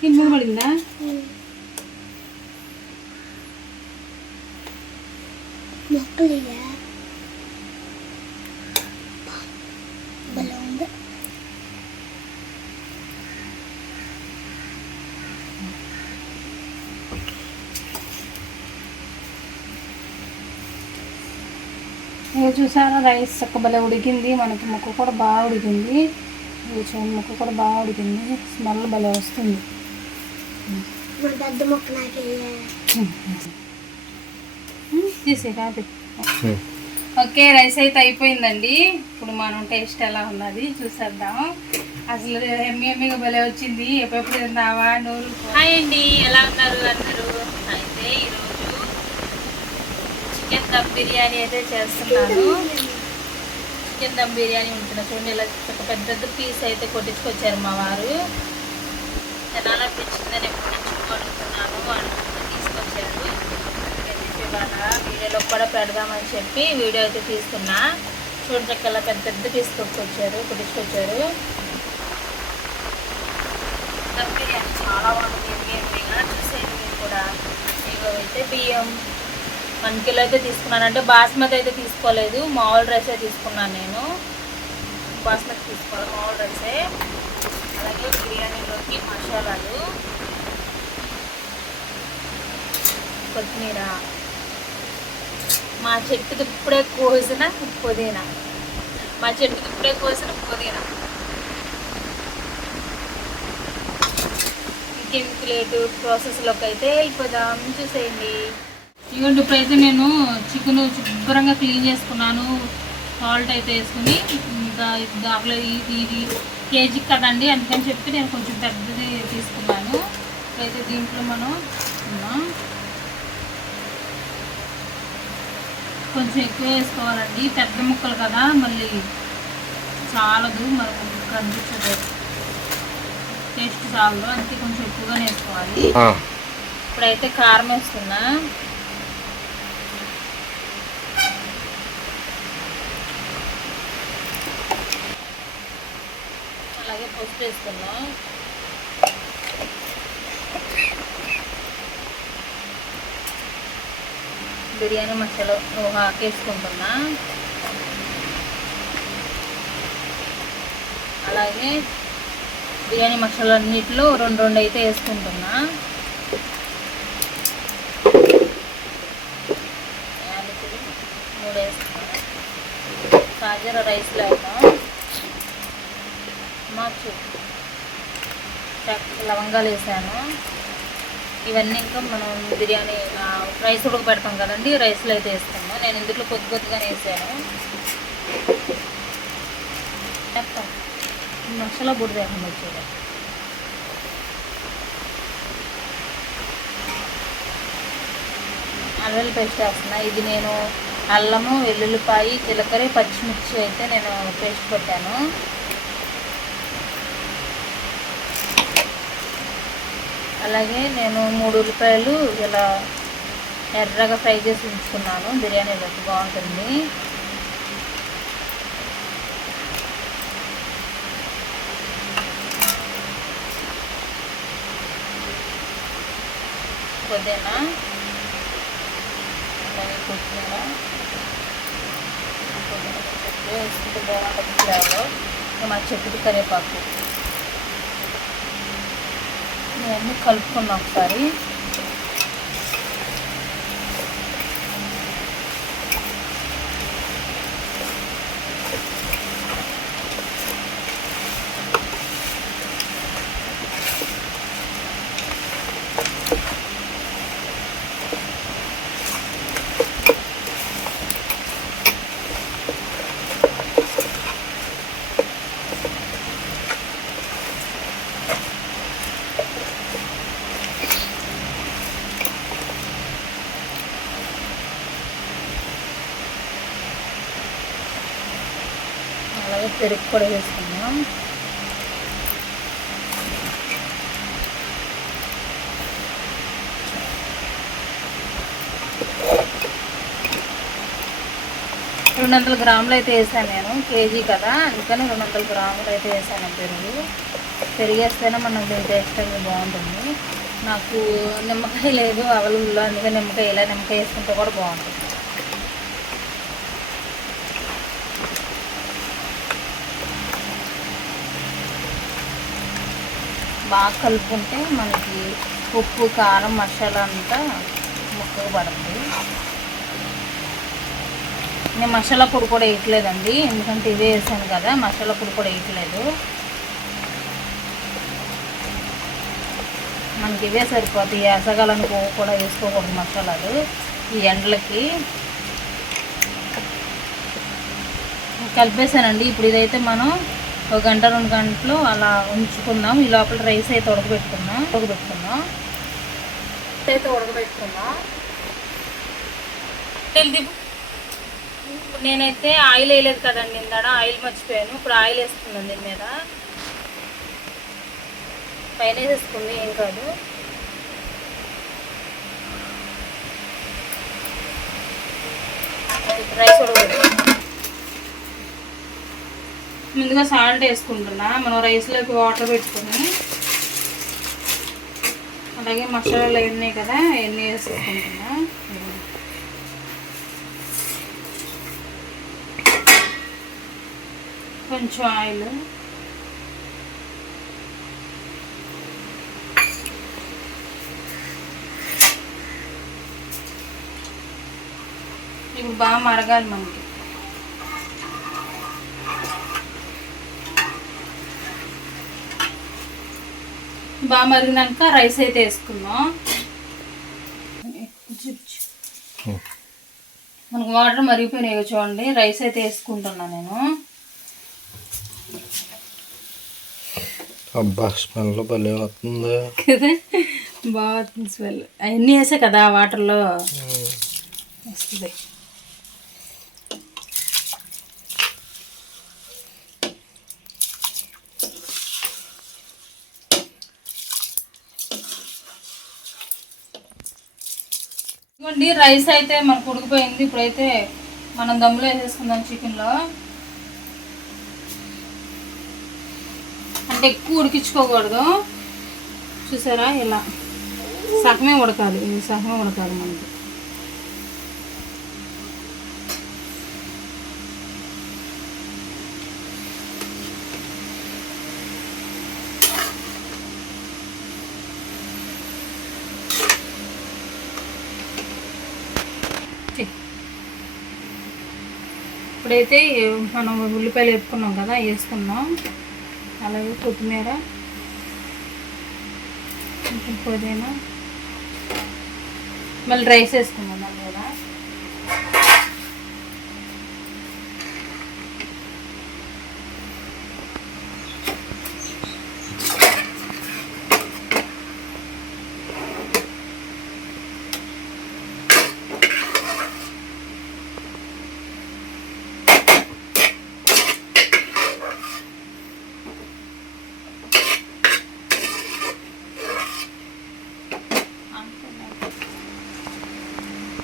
కింద పడిందా? చూసారా రైస్ చక్క భలే ఉడికింది. మనకి ముక్క కూడా బాగా ఉడికింది. చూడండి ముక్క కూడా బాగా ఉడికింది. స్మెల్ భలే వస్తుంది. తీసే కాదు. ఓకే, రైస్ అయితే అయిపోయిందండి. ఇప్పుడు మనం టేస్ట్ ఎలా ఉన్నది చూసేద్దాం. అసలు ఎమ్మెగా భలే వచ్చింది. ఎప్పుడెప్పుడు తిందామా నూరు. హాయ్ అండి, ఎలా ఉన్నారు అందరూ? అయితే ఈరోజు చికెన్ దమ్ బిర్యానీ అయితే చేస్తున్నాను. చికెన్ దమ్ బిర్యానీ ఉంటున్నా చూడండి. ఇలా ఒక పెద్ద పీస్ అయితే కొట్టించుకొచ్చారు మా వారు. తినాలనిపించిందని ఎప్పటి నుంచి కొనుక్కున్నాను తీసుకొచ్చారు. ఇవాళ వీడియోలో కూడా పెడదామని చెప్పి వీడియో అయితే తీసుకున్నా. చూడండి ఇలా పెద్ద పీస్ కొట్టించుకొచ్చారు. దమ్ బిర్యానీ చాలా బాగుంటుంది. చూసేది మీరు కూడా. ఇగో అయితే బియ్యం 1 కిలో అయితే తీసుకున్నాను. అంటే బాస్మతి అయితే తీసుకోలేదు, మామూలు రైసే తీసుకున్నాను నేను. బాస్మతి తీసుకోవాలి, మామూలు రైసే. అలాగే బిర్యానీలోకి మసాలాలు, కొత్తిమీర, మా చెట్టుకి ఇప్పుడే కోసిన పుదీనా, ఇంకేం ప్లేటు ప్రాసెస్లోకి అయితే వెళ్ళిపోదాం. చూసేయండి. ఇవ్వండి, ఇప్పుడైతే నేను చికెన్ శుభ్రంగా క్లీన్ చేసుకున్నాను. సాల్ట్ అయితే వేసుకుని, ఇంకా దాంట్లో ఇది కేజీకి కదండి, అందుకని చెప్పి నేను కొంచెం పెద్దది తీసుకున్నాను. ఇప్పుడైతే దీంట్లో మనం కొంచెం ఎక్కువ వేసుకోవాలండి. పెద్ద ముక్కలు కదా, మళ్ళీ చాలదు, మరి ముక్క అనిపించదు, టేస్ట్ చాలదు, అందుకే కొంచెం ఎక్కువగానే వేసుకోవాలి. ఇప్పుడైతే కారం వేస్తున్నా. అలాగే పసుపు వేస్తున్నా. బిర్యానీ మసాలా వేసుకుంటున్నా. అలాగే బిర్యానీ మసాలా అన్నిటిలో 2 అయితే వేసుకుంటున్నా. యాలకులు 3 వేస్తున్నా. సాజీరా రైస్లో వేద్దాం. లవంగాలు వేసాను. ఇవన్నీ ఇంకా మనం బిర్యానీ రైస్ ఉడక పెడతాం కదండి, రైస్లో అయితే వేస్తాము. నేను ఇందులో కొద్దిగానే వేసాను. మసాలా బుడ్డ వేయకుండా వచ్చేది. అల్లం పేస్ట్ వేస్తున్నా. ఇది నేను అల్లము, వెల్లుల్లిపాయి, జీలకర్ర, పచ్చిమిర్చి అయితే నేను పేస్ట్ పెట్టాను. అలాగే నేను 3 ఉల్లిపాయలు ఇలా ఎర్రగా ఫ్రై చేసి ఉంచుకున్నాను. బిర్యానీలోకి బాగుంటుంది. పుదీనా, అలాగే కొత్తిమీర వేసుకుంటే బాగుంటుంది ఫ్లేవర్. మా చెట్టుకి కరివేపాకు ఇవన్నీ కలుపుకున్నాం ఒకసారి. అలాగే పెరుగు కూడా వేసుకున్నాం. రెండు 200 గ్రాములు అయితే వేసాను నేను. కేజీ కదా, అందుకని 200 గ్రాములు అయితే వేసాను పెరుగు. పెరిగేస్తేనే మనకు టేస్ట్ అనేది బాగుంటుంది. నాకు నిమ్మకాయ లేదు అవైలబుల్లో, అందుకే నిమ్మకాయ వేసుకుంటే కూడా బాగుంటుంది. బాగా కలుపుకుంటే మనకి ఉప్పు కారం మసాలా అంతా ముక్కగా పడుతుంది. నేను మసాలా పొడి కూడా వేయట్లేదండి, ఎందుకంటే ఇదే వేసాను కదా, మసాలా పొడి కూడా వేయట్లేదు. మనకి ఇవే సరిపోతాయి. వేసగాలను కూడా వేసుకోకూడదు మసాలాలు ఈ ఎండలకి. కలిపేసానండి. ఇప్పుడు ఇదైతే మనం 1 గంట 2 గంటలు అలా ఉంచుకుందాం. ఈ లోపల రైస్ అయితే ఉడకబెట్టుకుందాం. నేనైతే ఆయిల్ వేయలేదు కదండి ఇందాడ, ఆయిల్ మర్చిపోయాను. ఇప్పుడు ఆయిల్ వేసుకున్నాను దీని మీద. పైన వేసేసుకుంది, ఏం కాదు. రైస్ ఉడకబెట్టుకుందాం. ముందుగా సాల్ట్ వేసుకుంటున్నా. మనం రైస్లోకి వాటర్ పెట్టుకొని, అలాగే మసాలాలు ఉన్నాయి కదా అవన్నీ వేసుకుంటున్నా. కొంచెం ఆయిల్, ఇప్పుడు బాగా మరగాలి మనకి. బాగా మరిగినాక రైస్ అయితే వేసుకుందాం. మనకు వాటర్ మరిగిపోయినాయి చూడండి. రైస్ అయితే వేసుకుంటున్నా నేను. అబ్బా స్మెల్ భలే వస్తుంది కదా, బాగుంది స్మెల్. అవన్నీ వేసా కదా వాటర్లో వస్తుంది. ఇదిగోండి రైస్ అయితే మనకు ఉడికిపోయింది. ఇప్పుడైతే మనం దమ్ములో వేసేసుకుందాం చికెన్లో. అంటే ఎక్కువ ఉడికించుకోకూడదు, చూసారా, ఇలా సగమే ఉడకాలి. సగమే ఉడకాలి మనకి. ఇప్పుడైతే మనం ఉల్లిపాయలు వేపుకున్నాం కదా, వేసుకున్నాం. అలాగే కొత్తిమీర, కొంచెం పుదీనా, మళ్ళీ రైస్ వేసుకున్నాం దాని మీద.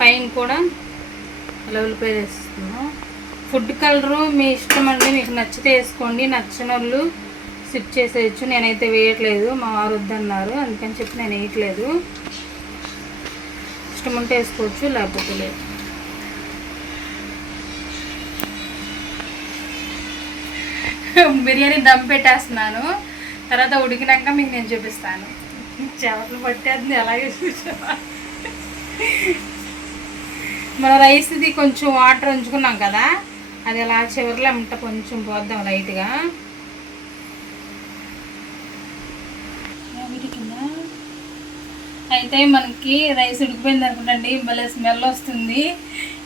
పైన కూడా అలా ఉల్లిపాయలు వేస్తున్నాం. ఫుడ్ కలరు మీ ఇష్టం అండి, మీకు నచ్చితే వేసుకోండి, నచ్చిన వాళ్ళు స్కిప్ చేసేయచ్చు. నేనైతే వేయట్లేదు, మా వారు వద్దన్నారు, అందుకని చెప్పి నేను వేయట్లేదు. ఇష్టం ఉంటే వేసుకోవచ్చు, లేకపోతే లేదు. బిర్యానీ దమ్ పెట్టేస్తున్నాను, తర్వాత ఉడికినాక మీకు నేను చూపిస్తాను. చెమటలు పట్టేది అలాగే చూసా. మన రైస్ది కొంచెం వాటర్ ఉంచుకున్నాం కదా, అది అలా చివరిలో అమ్మంట కొంచెం పోద్దాం లైట్గా. అయితే మనకి రైస్ ఉడికిపోయింది అనుకుంటండి, భలే స్మెల్ వస్తుంది.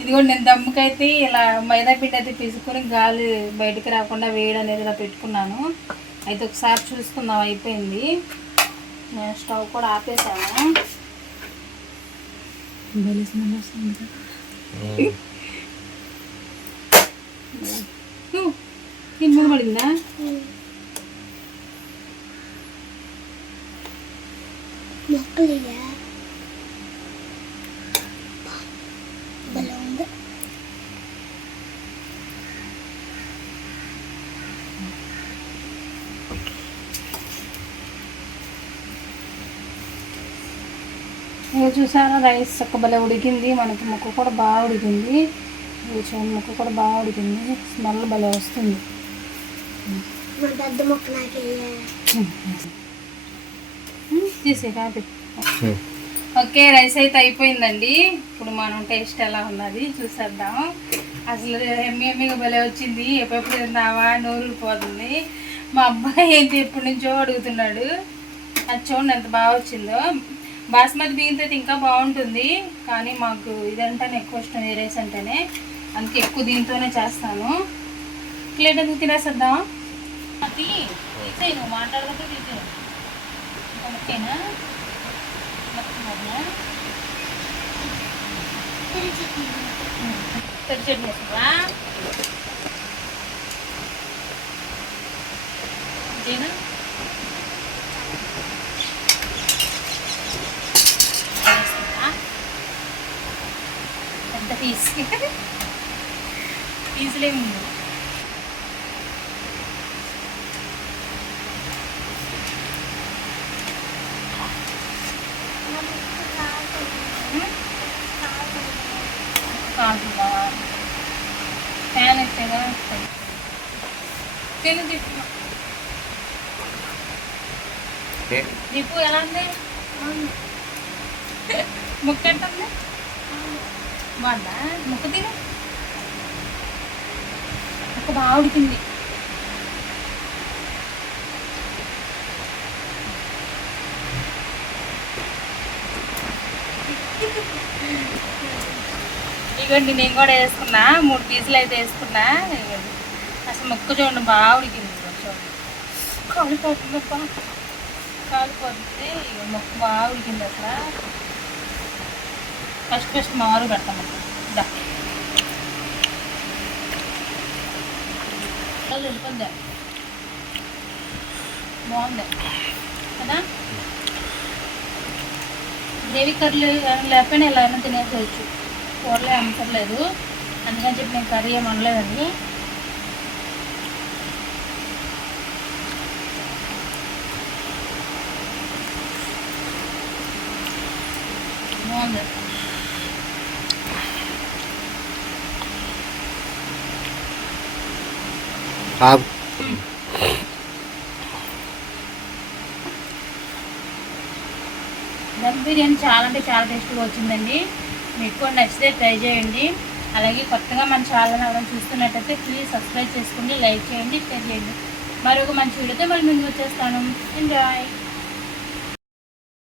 ఇది కూడా నేను దమ్ముకైతే ఇలా మైదా పిండి అయితే తీసుకొని గాలి బయటికి రాకుండా వేడి అనేది ఇలా పెట్టుకున్నాను. అయితే ఒకసారి చూసుకుందాం. అయిపోయింది, నేను స్టవ్ కూడా ఆపేసాను. భలే స్మెల్ వస్తుంది కదా. మూడు పడిందా? ఇక చూసారా రైస్ చక్క భలే ఉడికింది, మనకి ముక్క కూడా బాగా ఉడికింది. ఇది చూడండి ముక్క కూడా బాగా ఉడికింది, స్మెల్ భలే వస్తుంది. తీసే కాపీ. ఓకే, రైస్ అయితే అయిపోయిందండి. ఇప్పుడు మనం టేస్ట్ ఎలా ఉన్నది చూసేద్దాం. అసలు ఎమ్మెగా భలే వచ్చింది, ఎప్పుడెప్పుడు తిందామా నోరు పోతుంది. మా అబ్బాయి ఏంటి ఎప్పటి నుంచో అడుగుతున్నాడు. అది చూడండి ఎంత బాగా వచ్చిందో. బాస్మతి బియ్యంతో ఇంకా బాగుంటుంది, కానీ మాకు ఇదంటేనే ఎక్కువ ఇష్టం, ఈ రైస్ అంటేనే, అందుకే ఎక్కువ దీంతోనే చేస్తాను. ప్లేట్ ఎందుకు తినేసేద్దాం. అది తీసేయి, నువ్వు మాట్లాడకపోతే తీసేయి. ఇంకా ముఖ్యనా పెద్ద చట్నీ వేస్తావా? ఇదేనా పెద్ద పీసులే ఉంది. కాదుగా ఫ్యాన్ ఎత్తేగా తిను దీపు ఎలా ఉంది? ముక్క ఎట్టుంది? బాగుందా? ముక్క తిను, ముక్క బాగా ఉడికింది. ఇవ్వండి, నేను కూడా వేసుకున్నా, 3 పీసులు అయితే వేసుకున్నా. అసలు ముక్క చూడండి బాగా ఉడికింది. చూడండి కాలిపోతుందప్ప, కాలిపోతుంది. ముక్క బాగా ఉడికింది. అసలు ఫస్ట్ మారు పెడతాం. వెళ్ళిపోద్దా, బాగుంది కదా. గ్రేవీ కర్రీ లేకపోయినా ఎలా అయినా తినేసేయచ్చు, కూరలే అమ్మలేదు. అందుకని చెప్పి నేను కర్రీ ఏమి అనలేదండి. బాగుంది. దమ్ బిర్యానీ చాలా అంటే చాలా టేస్ట్గా వచ్చిందండి. మీకు కూడా నచ్చితే ట్రై చేయండి. అలాగే కొత్తగా మన ఛానల్ ఎవరైనా చూస్తున్నట్టయితే ప్లీజ్ సబ్స్క్రైబ్ చేసుకోండి, లైక్ చేయండి, షేర్ చేయండి. మరొక మంచి వీడియోతో మళ్ళీ ముందుకు వచ్చేస్తాను. ఎంజాయ్.